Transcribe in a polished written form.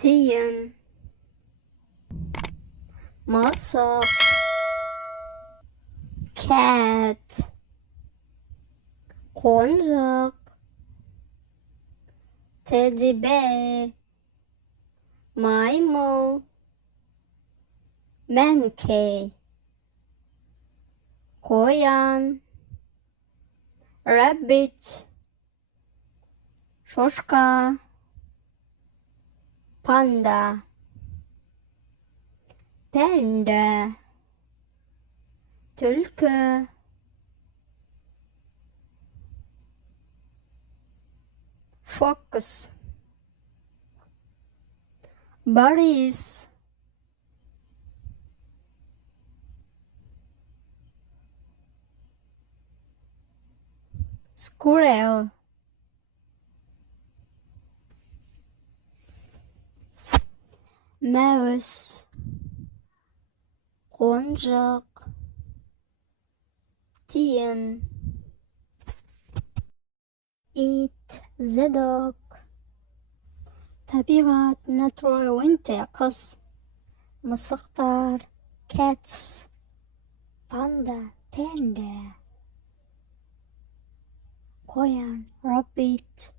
тиын, мысық, cat, қонжық, teddy bear, маймыл, monkey, қоян, rabbit, шошқа, panda, panda, түлкі, fox, Борис, squirrel, mouse, қонжық, тиын, eat the dog, табиғат, natural winter, қыс, мысықтар, cats, panda, panda, қоян, rabbit,